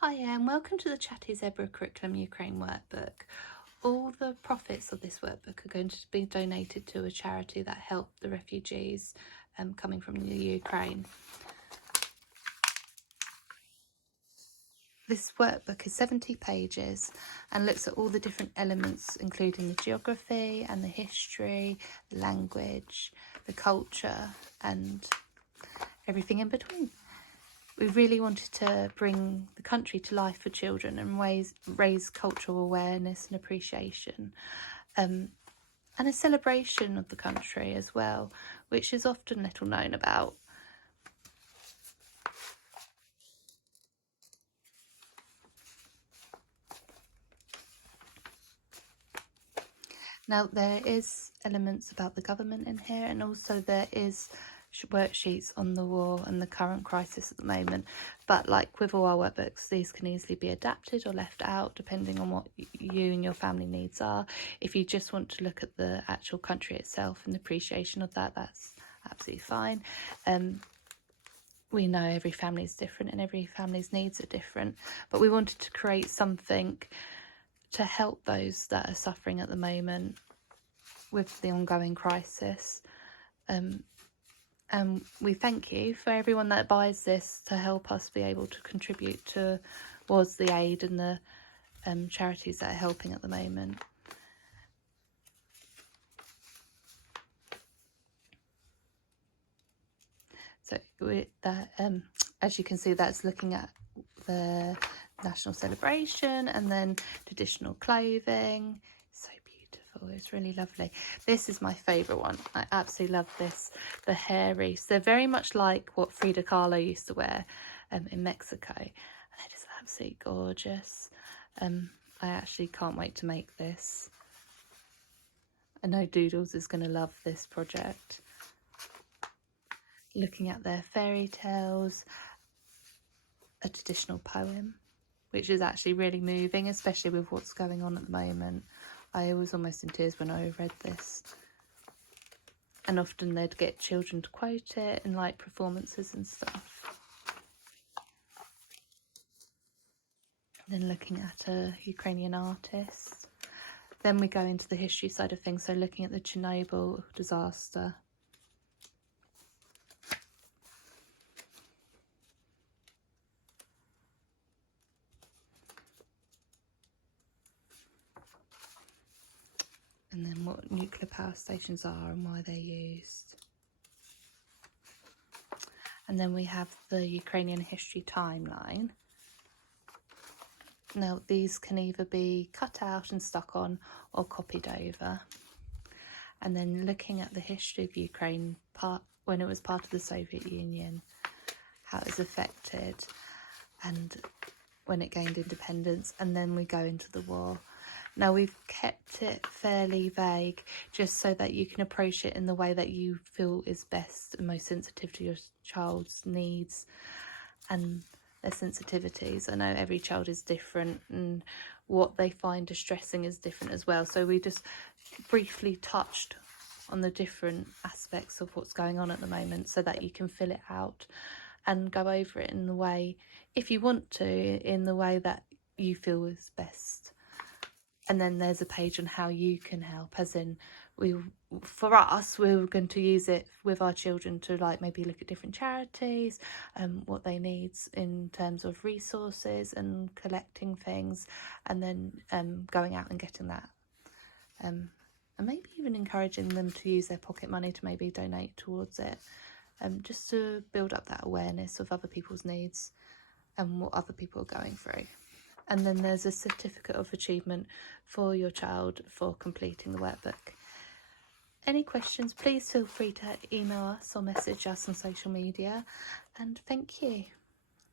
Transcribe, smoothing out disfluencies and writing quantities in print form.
Hi and welcome to the Chatty Zebra Curriculum Ukraine Workbook. All the profits of this workbook are going to be donated to a charity that helped the refugees coming from the Ukraine. This workbook is 70 pages and looks at all the different elements, including the geography and the history, the language, the culture and everything in between. We really wanted to bring the country to life for children and raise cultural awareness and appreciation, and a celebration of the country as well, which is often little known about. Now there is elements about the government in here, and also there is worksheets on the war and the current crisis at the moment, but like with all our workbooks, these can easily be adapted or left out depending on what you and your family needs are. If you just want to look at the actual country itself and the appreciation of that, that's absolutely fine. We know every family is different and every family's needs are different, but we wanted to create something to help those that are suffering at the moment with the ongoing crisis. And we thank you for everyone that buys this to help us be able to contribute towards the aid and the charities that are helping at the moment. So as you can see, that's looking at the national celebration and then traditional clothing. So beautiful, it's really lovely. This is my favourite one. I absolutely love this, the hair wreaths. They're very much like what Frida Kahlo used to wear in Mexico, and they're just absolutely gorgeous. I actually can't wait to make this. I know Doodles is going to love this project. Looking at their fairy tales, a traditional poem, which is actually really moving, especially with what's going on at the moment. I was almost in tears when I read this. And often they'd get children to quote it in like performances and stuff. And then looking at a Ukrainian artist. Then we go into the history side of things, so looking at the Chernobyl disaster. And then what nuclear power stations are and why they're used. And then we have the Ukrainian history timeline. Now these can either be cut out and stuck on or copied over. And then looking at the history of Ukraine when it was part of the Soviet Union, how it was affected and when it gained independence, and then we go into the war. Now we've kept it fairly vague just so that you can approach it in the way that you feel is best and most sensitive to your child's needs and their sensitivities. I know every child is different and what they find distressing is different as well. So we just briefly touched on the different aspects of what's going on at the moment so that you can fill it out and go over it in the way, if you want to, in the way that you feel is best. And then there's a page on how you can help, as in for us, we're going to use it with our children to like maybe look at different charities, what they need in terms of resources and collecting things, and then going out and getting that. And maybe even encouraging them to use their pocket money to maybe donate towards it, just to build up that awareness of other people's needs and what other people are going through. And then there's a certificate of achievement for your child for completing the workbook. Any questions, please feel free to email us or message us on social media, and thank you.